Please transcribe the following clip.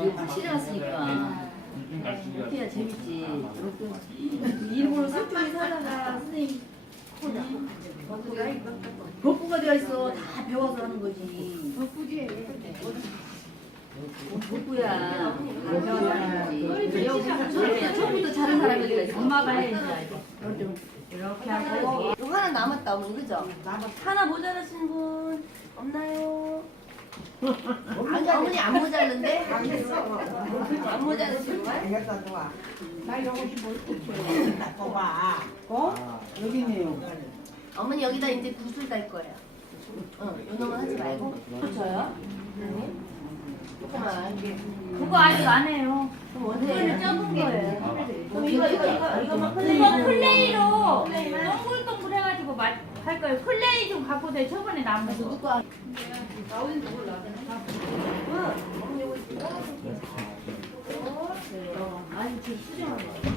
확실히 왔으니까 어때야 재밌지. 일부러 설정이 사다가 선생님 복구가 되어 있어. 다 배워서 하는 거지. 복구야. 다 배워서 하는 거지. 처음부터 처음부터 잘한 사람이 어디가 있어? 엄마가 해. 이렇게 하고 이거 하나 남았다 어머니 그죠? 하나 모자라신 분 없나요? 아니 어머니 안 모자른데? 안 모자르신 거야? 알겠어, 좋아. 나 싶어. 봐봐. 어? 여기네요. 어머니 여기다 이제 구슬 달 거예요. 어, 요 놈은 하지 말고. 저요? 네. 조금만. 그거 아직 안 해요. 그럼 그거는 어떻게 적은 거예요. 그럼 이거 이거 이거 이거만 그거 플레이로 동글동글 해가지고 마- 할 거예요. 플레이 좀 갖고 돼. 저번에 남은 거. 누가? 아니 저 수정하네.